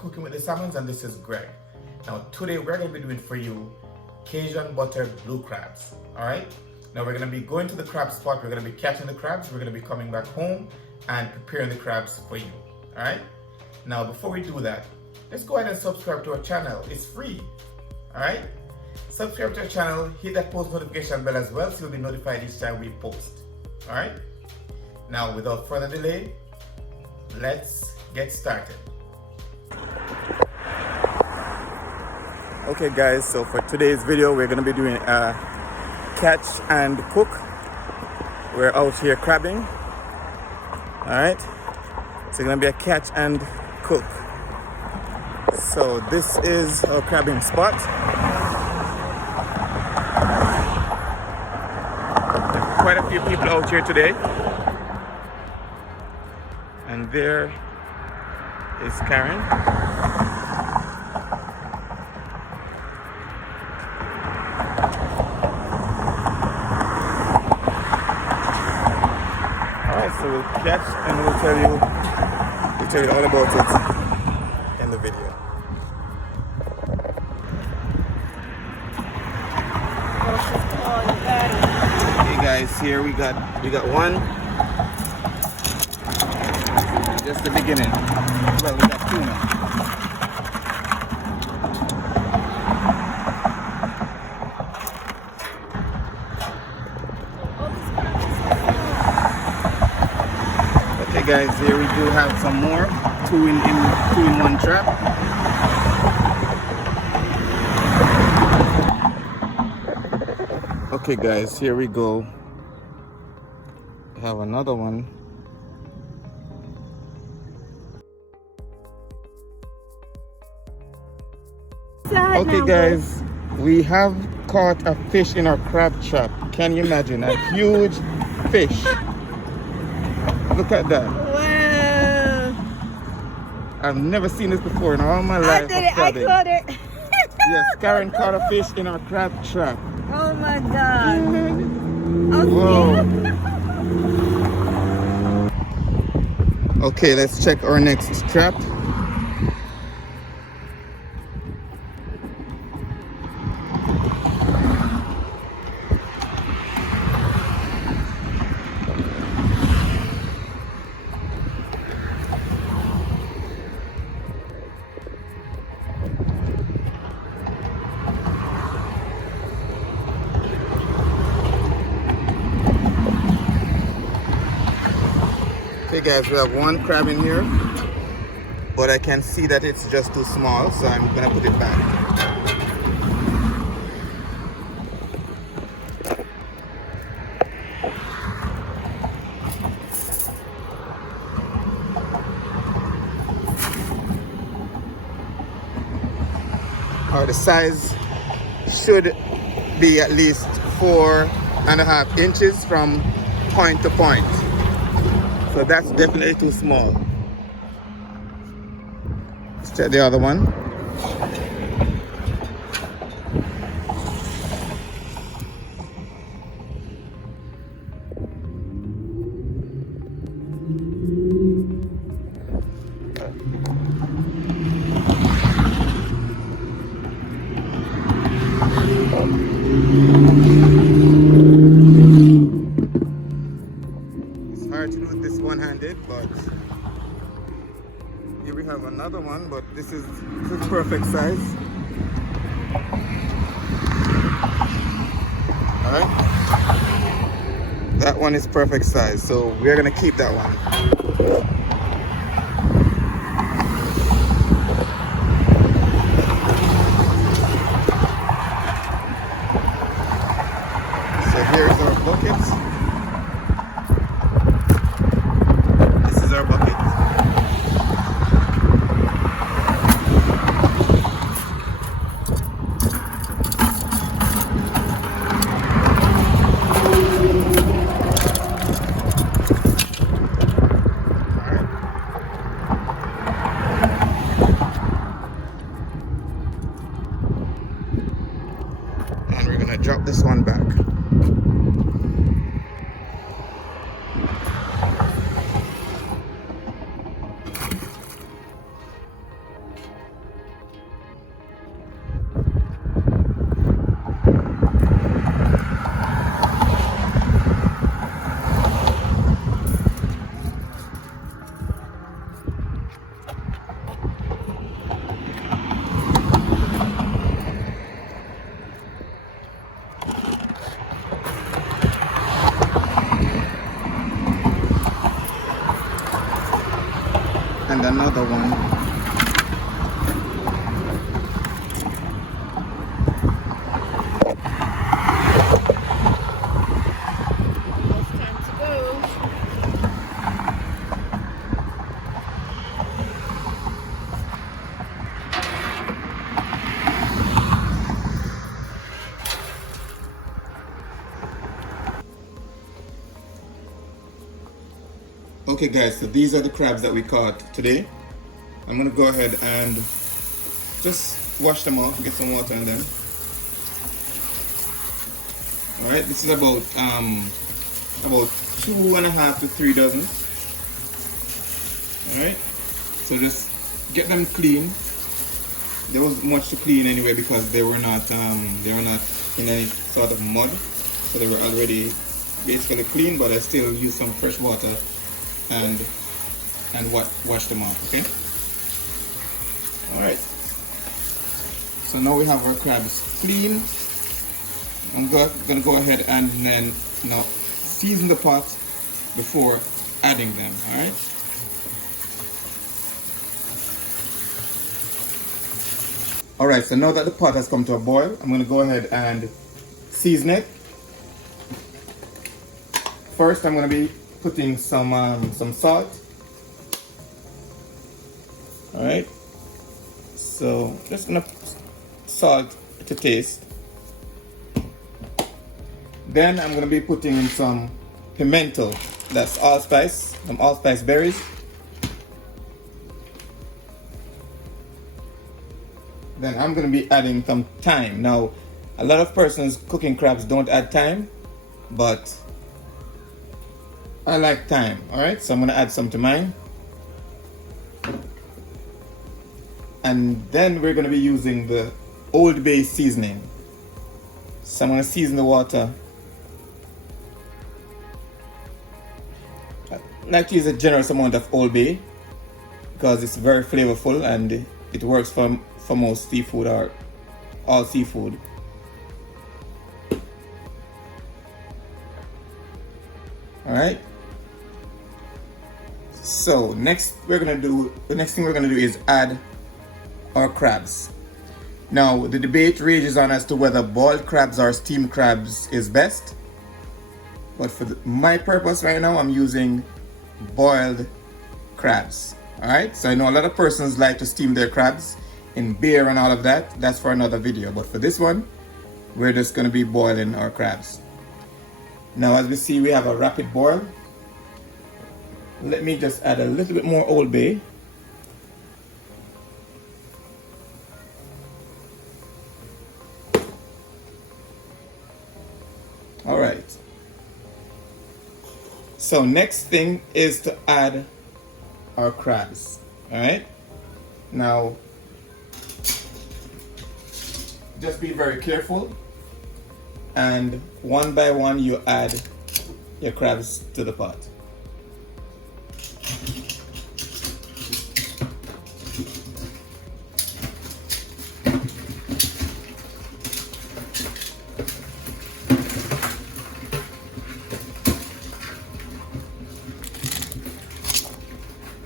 Cooking with the Salmons, and this is Greg. Now today we're going to be doing for you Cajun butter blue crabs. Alright, now we're going to be going to the crab spot, we're going to be catching the crabs, we're going to be coming back home and preparing the crabs for you. Alright, now before we do that, let's go ahead and subscribe to our channel. It's free. Alright, subscribe to our channel, hit that post notification bell as well so you'll be notified each time we post. Alright, now without further delay, let's get started. Okay guys, so for today's video we're going to be doing a catch and cook. We're out here crabbing. Alright, so it's going to be a catch and cook. So this is our crabbing spot. There's quite a few people out here today. And there is Karen. So we'll catch and we'll tell you all about it in the video. Okay guys, here we got one. Just the beginning. Well, we got two now. Guys, here we do have some more, two in one trap. Okay guys, here we go. We have another one. Okay guys, we have caught a fish in our crab trap. Can you imagine? A huge fish. Look at that. Wow. I've never seen this before in all my life. I caught it. Yes, Karen caught a fish in our crab trap. Oh my God. Whoa. Okay, let's check our next trap. Okay guys, we have one crab in here, but I can see that it's just too small, so I'm gonna put it back. The size should be at least 4.5 inches from point to point. So that's definitely too small. Let's check the other one. Hard to do this one-handed, but here we have another one, but this is perfect size. Alright, that one is perfect size, so we're gonna keep that one. So here's our buckets. And another one. Almost time to go. Okay guys, so these are the crabs that we caught today. I'm gonna go ahead and just wash them off, get some water on them. Alright, this is about 2.5 to 3 dozen. Alright, so just get them clean. There wasn't much to clean anyway because they were not in any sort of mud, so they were already basically clean, but I still use some fresh water and wash them off. Okay. All right. So now we have our crabs clean. I'm gonna go ahead and then now season the pot before adding them. All right. All right. So now that the pot has come to a boil, I'm gonna go ahead and season it. First, I'm gonna be putting some salt. All right, so just enough salt to taste. Then I'm gonna be putting in some pimento, that's allspice, some allspice berries. Then I'm gonna be adding some thyme. Now, a lot of persons cooking crabs don't add thyme, but I like thyme. All right, so I'm gonna add some to mine. And then we're gonna be using the Old Bay seasoning. So I'm gonna season the water. I like to use a generous amount of Old Bay because it's very flavorful and it works for most seafood or all seafood. All right. So the next thing we're gonna do is add our crabs. Now the debate rages on as to whether boiled crabs or steamed crabs is best, but for my purpose right now I'm using boiled crabs. All right, so I know a lot of persons like to steam their crabs in beer and all of that. That's for another video, but for this one we're just going to be boiling our crabs. Now as we see, we have a rapid boil. Let me just add a little bit more Old Bay. All right. So next thing is to add our crabs. All right. Now, just be very careful, and one by one you add your crabs to the pot.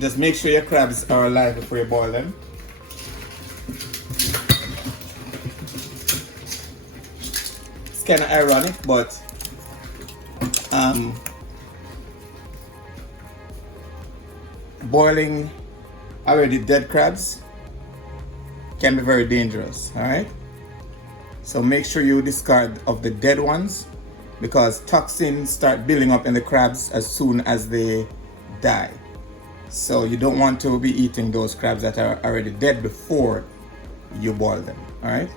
Just make sure your crabs are alive before you boil them. It's kind of ironic, but boiling already dead crabs can be very dangerous. All right, so make sure you discard of the dead ones because toxins start building up in the crabs as soon as they die. So you don't want to be eating those crabs that are already dead before you boil them. All right.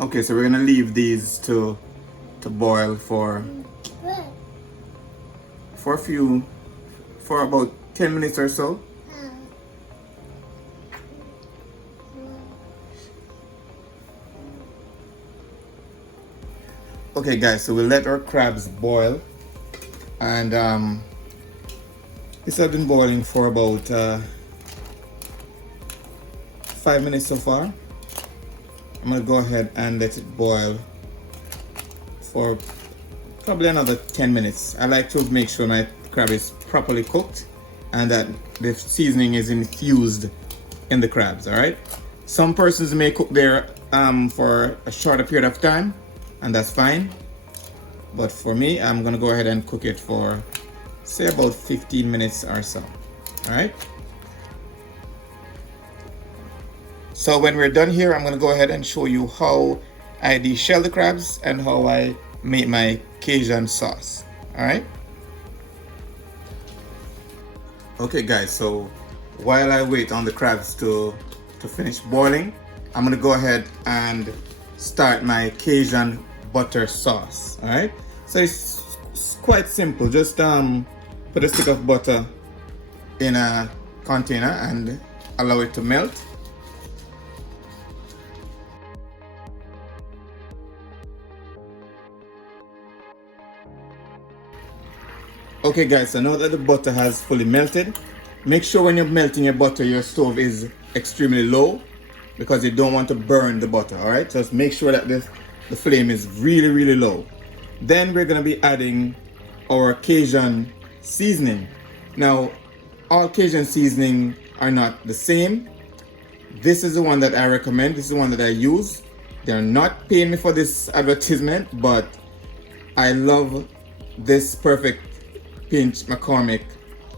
Okay, so we're gonna leave these to boil for about 10 minutes or so. Okay guys, so we'll let our crabs boil, and this has been boiling for about 5 minutes so far. I'm gonna go ahead and let it boil for probably another 10 minutes. I like to make sure my crab is properly cooked and that the seasoning is infused in the crabs. All right, some persons may cook their for a shorter period of time, and that's fine, but for me, I'm gonna go ahead and cook it for, say, about 15 minutes or so. All right, so when we're done here, I'm gonna go ahead and show you how I deshell the crabs and how I make my Cajun sauce. All right, okay guys, so while I wait on the crabs to finish boiling, I'm gonna go ahead and start my Cajun butter sauce. All right, so it's quite simple. Just put a stick of butter in a container and allow it to melt. Okay guys, so now that the butter has fully melted, make sure when you're melting your butter, your stove is extremely low, because you don't want to burn the butter. All right, just make sure that the flame is really low. Then we're gonna be adding our Cajun seasoning. Now, all Cajun seasoning are not the same. This is the one that I recommend. This is the one that I use. They're not paying me for this advertisement, but I love this Perfect Pinch McCormick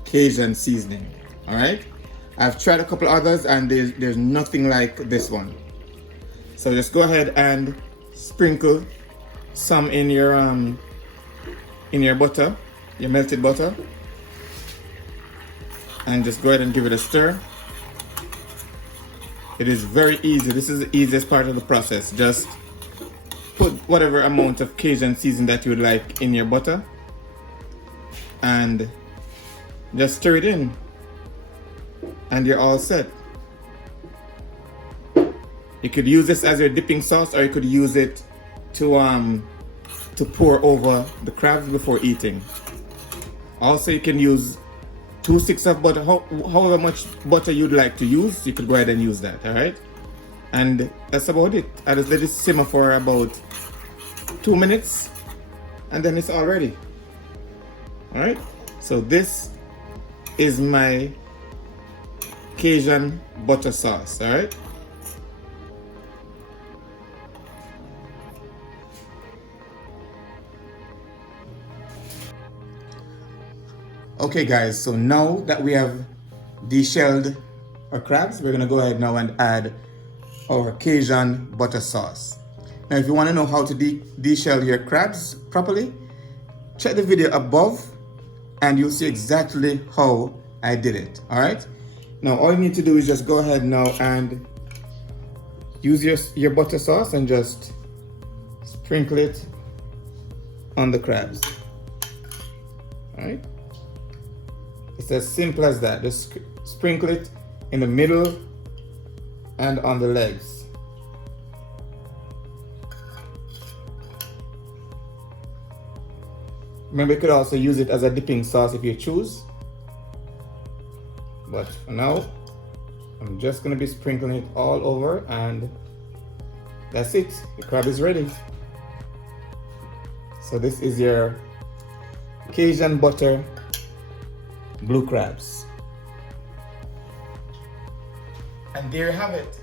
Cajun seasoning. All right, I've tried a couple others and there's nothing like this one. So just go ahead and sprinkle some in your butter, your melted butter, and just go ahead and give it a stir. It is very easy. This is the easiest part of the process. Just put whatever amount of Cajun seasoning that you would like in your butter and just stir it in, and you're all set. You could use this as your dipping sauce, or you could use it to pour over the crabs before eating. Also, you can use 2 sticks of butter, however much butter you'd like to use, you could go ahead and use that. All right, and that's about it. I just let it simmer for about 2 minutes, and then it's all ready. All right, so this is my Cajun butter sauce. All right, okay guys, so now that we have deshelled our crabs, we're gonna go ahead now and add our Cajun butter sauce. Now, if you want to know how to deshell your crabs properly, check the video above and you'll see exactly how I did it. All right, now all you need to do is just go ahead now and use your butter sauce and just sprinkle it on the crabs. All right, it's as simple as that. Just sprinkle it in the middle and on the legs. Remember, you could also use it as a dipping sauce if you choose. But for now, I'm just gonna be sprinkling it all over, and that's it. The crab is ready. So this is your Cajun butter blue crabs. And there you have it,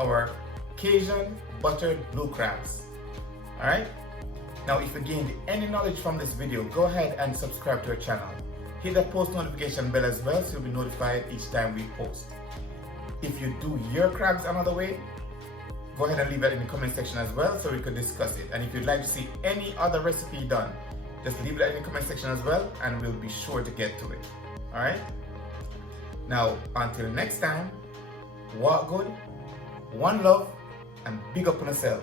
our Cajun buttered blue crabs. All right. Now, if you gained any knowledge from this video, go ahead and subscribe to our channel. Hit the post notification bell as well, so you'll be notified each time we post. If you do your crabs another way, go ahead and leave that in the comment section as well, so we could discuss it. And if you'd like to see any other recipe done, just leave that in the comment section as well, and we'll be sure to get to it. All right? Now, until next time, walk good, one love, and big up on yourself.